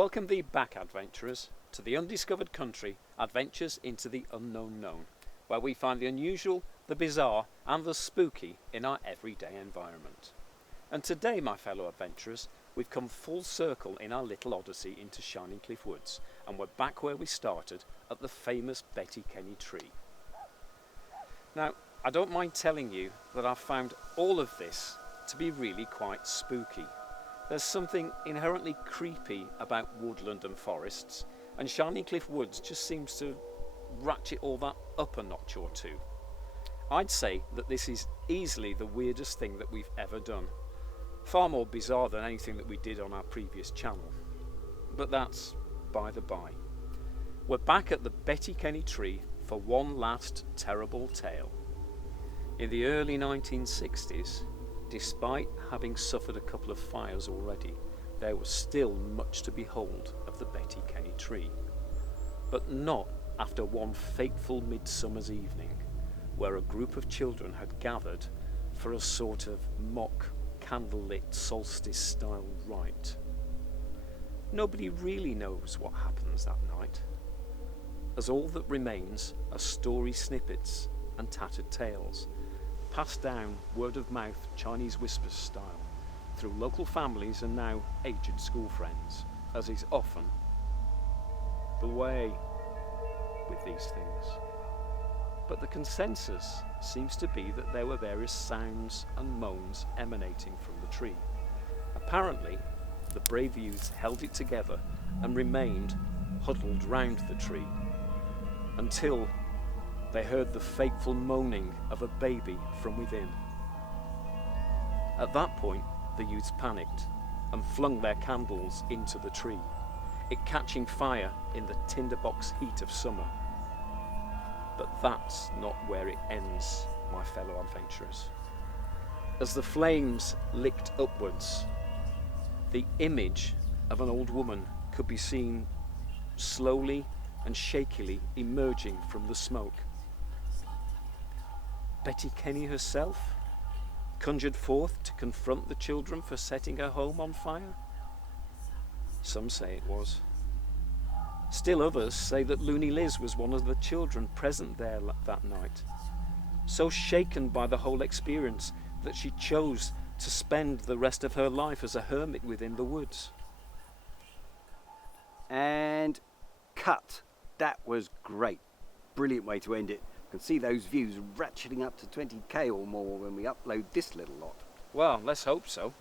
Welcome thee back, adventurers, to the undiscovered country, adventures into the unknown known, where we find the unusual, the bizarre and the spooky in our everyday environment. And today, my fellow adventurers, we've come full circle in our little odyssey into Shining Cliff Woods, and we're back where we started, at the famous Betty Kenny tree. Now, I don't mind telling you that I've found all of this to be really quite spooky. There's something inherently creepy about woodland and forests, and Shining Cliff Woods just seems to ratchet all that up a notch or two. I'd say that this is easily the weirdest thing that we've ever done. Far more bizarre than anything that we did on our previous channel. But that's by the by. We're back at the Betty Kenny tree for one last terrible tale. In the early 1960s, despite having suffered a couple of fires already, there was still much to behold of the Betty Kenny tree. But not after one fateful midsummer's evening, where a group of children had gathered for a sort of mock candlelit solstice-style rite. Nobody really knows what happens that night, as all that remains are story snippets and tattered tales, passed down word-of-mouth Chinese whisper style through local families and now aged school friends, as is often the way with these things. But the consensus seems to be that there were various sounds and moans emanating from the tree. Apparently, the brave youths held it together and remained huddled round the tree until they heard the fateful moaning of a baby from within. At that point, the youths panicked and flung their candles into the tree, it catching fire in the tinderbox heat of summer. But that's not where it ends, my fellow adventurers. As the flames licked upwards, the image of an old woman could be seen slowly and shakily emerging from the smoke. Betty Kenny herself, conjured forth to confront the children for setting her home on fire? Some say it was. Still others say that Loony Liz was one of the children present there that night, so shaken by the whole experience that she chose to spend the rest of her life as a hermit within the woods. And cut. That was great. Brilliant way to end it. You can see those views ratcheting up to 20k or more when we upload this little lot. Well, let's hope so.